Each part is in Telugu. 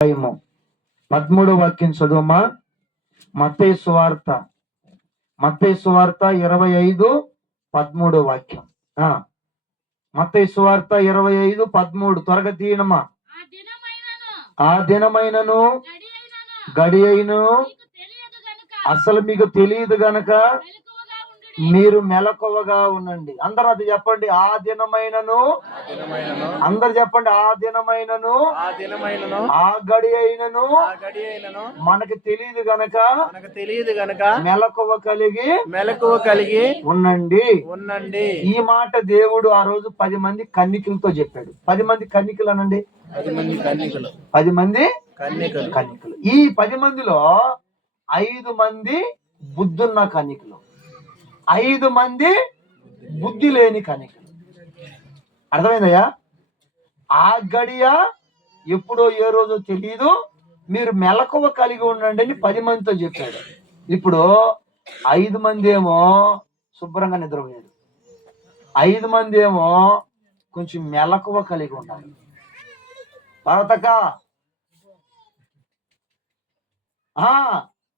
13వ వాక్యం చదువుమా. మత్తయి సువార్త 25:13 వాక్యం. మత్తయి సువార్త 25:13 త్వరగా తీయనమా. ఆ దినమైనను గడి అయిను అసలు మీకు తెలియదు గనక మీరు మెలకువగా ఉండండి. అందరూ అది చెప్పండి. ఆ దినమైనను, అందరు చెప్పండి. ఆ దినమైనను ఆ గడి అయినను మనకు తెలియదు గనక మెలకువ కలిగి ఉండండి. ఈ మాట దేవుడు ఆ రోజు 10 మంది కన్నికలతో చెప్పాడు. 10 మంది కన్నికలు అనండి. 10 మంది కన్నికలు. ఈ 10 మందిలో 5 మంది బుద్ధున్న కన్నికలు, 5 మంది బుద్ధి లేని కన్నికలు. అర్థమైందయ్యా? ఆ గడియ ఎప్పుడో ఏ రోజో తెలియదు, మీరు మెలకువ కలిగి ఉండండి అని 10 మందితో చెప్పాడు. ఇప్పుడు 5 మంది ఏమో శుభ్రంగా నిద్రపోయారు, 5 మంది ఏమో కొంచెం మెలకువ కలిగి ఉన్నారు. తర్వాత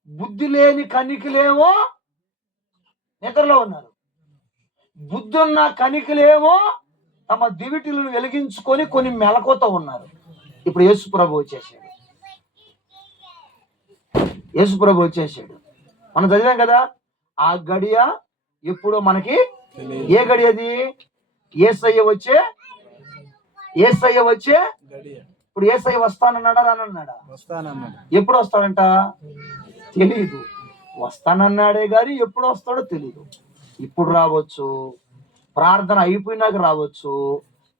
బుద్ధి లేని కన్నికలేమో నిద్రలో ఉన్నారు, బుద్ధి ఉన్న కన్నికలేమో తమ దివిటీలను వెలిగించుకొని కొన్ని మెలకువతో ఉన్నారు. ఇప్పుడు యేసు ప్రభు వచ్చేసాడు. మనం చదివాం కదా. ఆ గడియ ఎప్పుడో మనకి ఏ గడి అది? యేసయ్య వచ్చే ఇప్పుడు యేసయ్య వస్తానన్నాడా రానన్నాడా? ఎప్పుడు వస్తాడంట తెలీదు. వస్తానన్నాడే గాని ఎప్పుడు వస్తాడో తెలీదు. ఇప్పుడు రావచ్చు, ప్రార్థన అయిపోయినాక రావచ్చు,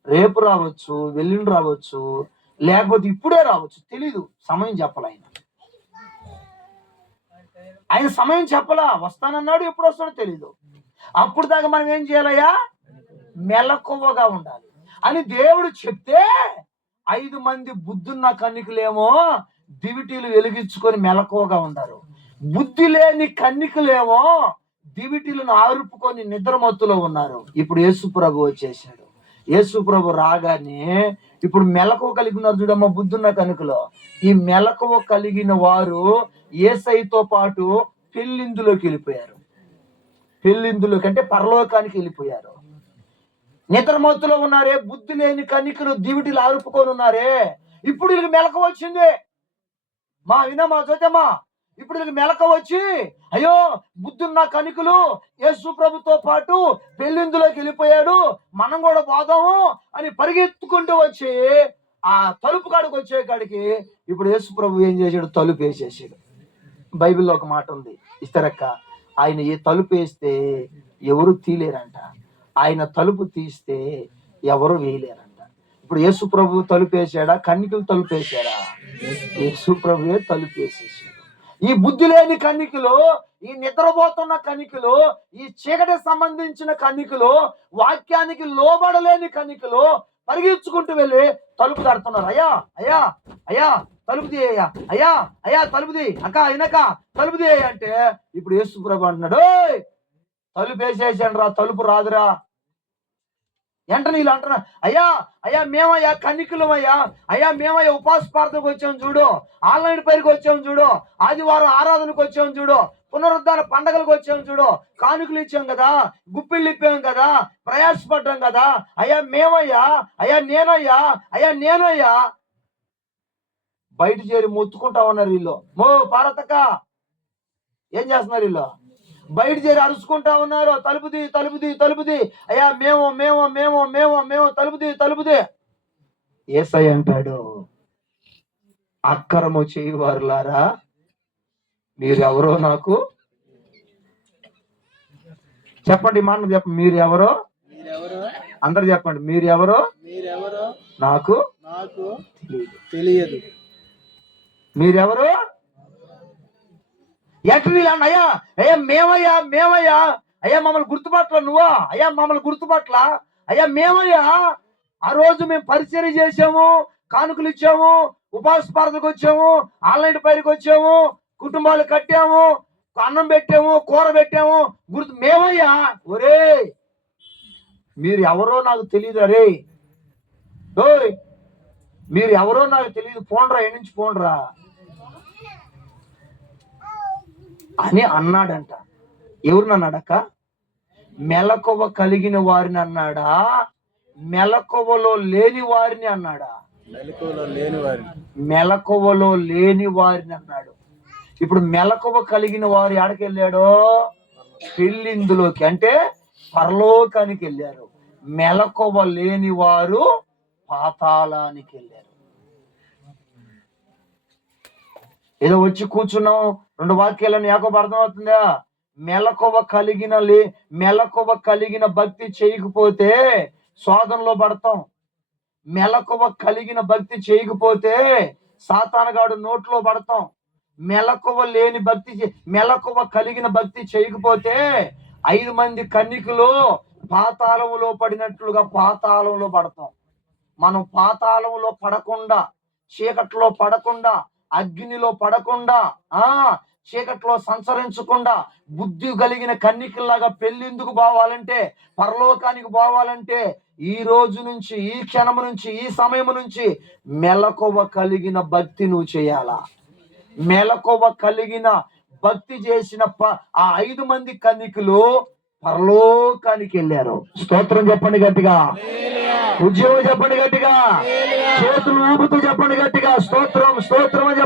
రేపు రావచ్చు, వెల్లుండి రావచ్చు, లేకపోతే ఇప్పుడే రావచ్చు. తెలీదు. సమయం చెప్పాల ఆయన సమయం చెప్పలా. వస్తానన్నాడు, ఎప్పుడు వస్తాడో తెలీదు. అప్పుడు దాకా మనం ఏం చేయాలయ్యా? మెలకువగా ఉండాలి అని దేవుడు చెప్తే 5 మంది బుద్ధున్న కన్నికలేమో దివిటీలు వెలిగించుకొని మెలకువగా ఉన్నారు. బుద్ధి లేని కన్నికలేమో దివిటీలను ఆరుపుకొని నిద్రమత్తులో ఉన్నారు. ఇప్పుడు యేసు ప్రభు వచ్చేసాడు. యేసు ప్రభు రాగానే ఇప్పుడు మెలకువ కలిగి ఉన్నారు చూడమ్మా బుద్ధున్న కన్నికలో. ఈ మెలకువ కలిగిన వారు యేసయ్యతో పాటు పెళ్ళిందులోకి వెళ్ళిపోయారు. పెళ్ళిందులోకి అంటే పరలోకానికి వెళ్ళిపోయారు. నిద్రమత్తులో ఉన్నారే బుద్ధి లేని కన్నికలు దివిటీలు ఆరుపుకొని ఉన్నారే. ఇప్పుడు వీళ్ళకి మెలకువ వచ్చింది. వినమా చూద్దామా. ఇప్పుడు వీళ్ళకి మెలకువ వచ్చి అయ్యో బుద్ధున్న కన్నికలు యేసు ప్రభుతో పాటు పెళ్ళిందులోకి వెళ్ళిపోయాడు, మనం కూడా పోదాము అని పరిగెత్తుకుంటూ వచ్చి ఆ తలుపు కాడికి వచ్చే కాడికి ఇప్పుడు యేసు ప్రభు ఏం చేశాడు? తలుపు వేసేసాడు. బైబిల్లో ఒక మాట ఉంది, ఇస్తరక్క. ఆయన ఏ తలుపు వేస్తే ఎవరు తీలేరంట, ఆయన తలుపు తీస్తే ఎవరు వేయలేరంట. ఇప్పుడు యేసు ప్రభు తలుపు వేసాడా? కన్నికలు తలుపు వేసాడా? యేసు ప్రభువే తలుపు వేసేసాడు. ఈ బుద్ధి లేని కన్నికలు, ఈ నిద్రపోతున్న కన్నికలు, ఈ చీకటి సంబంధించిన కన్నికలు, వాక్యానికి లోబడలేని కన్నికలు పరిగెత్తుకుంటూ వెళ్ళి తలుపు తడుతున్నారు. అయ్యా అయ్యా అయ్యా తలుపు తీయ్యా, అయ్యా అయ్యా తలుపు తీ, అక్క అయినక తలుపు తీయ అంటే ఇప్పుడు యేసు ప్రభు అంటున్నాడు, తలుపు వేసేసాడు రా, తలుపు రాదురా. వెంటనే వీళ్ళు అంటున్నా, అయ్యా అయ్యా మేమయ్యా కన్నికలమయ్యా, అయ్యా మేమయ్యా ఉపాస ప్రార్థనకు వచ్చాము చూడు, ఆన్లైన్ పైకి వచ్చాము చూడు, ఆదివారం ఆరాధనకు వచ్చాము చూడు, పునరుద్ధాన పండగలకు వచ్చాము చూడు, కానుకలు ఇచ్చాం కదా, గుప్పిళ్ళు ఇప్పాం కదా, ప్రయాసపడ్డాం కదా, అయ్యా మేమయ్యా, అయ్యా నేనయ్యా బయట చేరి మొత్తుకుంటా ఉన్నారు వీళ్ళు. పార్వతక్క ఏం చేస్తున్నారు వీళ్ళు? బయట చేరి అరుచుకుంటా ఉన్నారు, తలుపుది అయ్యా మేము తలుపుది. యేసయ్య అంటాడు, అక్కరము చేయువారులారా మీరెవరో నాకు చెప్పండి. మాట చెప్పండి, మీరెవరో అందరు చెప్పండి. మీరెవరో నాకు తెలియదు. మీరెవరు? అయ్యా అయ్యా మేమయ్యా అయ్యా మమ్మల్ని గుర్తుపట్ల నువ్వా? అయ్యా మమ్మల్ని గుర్తుపట్ల అయ్యా మేమయ్యా ఆ రోజు మేము పరిచర్య చేసాము, కానుకలు ఇచ్చాము, ఉపాస ప్రార్థనకు వచ్చాము, ఆన్లైన్ పైకి వచ్చాము, కుటుంబాలు కట్టాము, అన్నం పెట్టాము, కూర పెట్టాము, గుర్తు మేమయ్యా. ఒరే మీరు ఎవరో నాకు తెలియదు. అరే మీరు ఎవరో నాకు తెలియదు, పోండ్రా ఏ నుంచి పోండ్రా అని అన్నాడంట. ఎవరిని అన్నాడక్క? మెలకువ కలిగిన వారిని అన్నాడా, మెలకువలో లేని వారిని అన్నాడా? మెలకువలో లేని వారిని అన్నాడు. ఇప్పుడు మెలకువ కలిగిన వారు ఎక్కడికి వెళ్ళాడో? పెళ్ళిందులోకి, అంటే పరలోకానికి వెళ్ళారు. మెలకువ లేని వారు పాతాళానికి వెళ్ళారు. ఏదో వచ్చి కూర్చున్నాం, 2 వాక్యాలను యాకోబు అర్థమవుతుందా? మెలకువ కలిగిన భక్తి చేయకపోతే శోధనలో పడతాం. మెలకువ కలిగిన భక్తి చేయకపోతే సాతానుగాడు నోట్లో పడతాం. మెలకువ కలిగిన భక్తి చేయకపోతే 5 మంది కన్నికలు పాతాళంలో పడినట్లుగా పాతాళంలో పడతాం. మనం పాతాళంలో పడకుండా, చీకట్లో పడకుండా, అగ్నిలో పడకుండా, చీకట్లో సంచరించకుండా బుద్ధి కలిగిన కన్నికల్లాగా పెళ్ళిందుకు పోవాలంటే, పరలోకానికి పోవాలంటే ఈ రోజు నుంచి, ఈ క్షణం నుంచి, ఈ సమయం నుంచి మెలకువ కలిగిన భక్తి నువ్వు చేయాలా. మెలకువ కలిగిన భక్తి చేసిన ఆ 5 మంది కన్నికలు పరలోకానికి వెళ్ళారు. స్తోత్రం చెప్పండి గట్టిగా. ఉద్యోగం చెప్పండి గట్టిగా. చేతులు ఊపుతూ చెప్పండి గట్టిగా. స్తోత్రం స్తోత్రం అని చెప్పండి.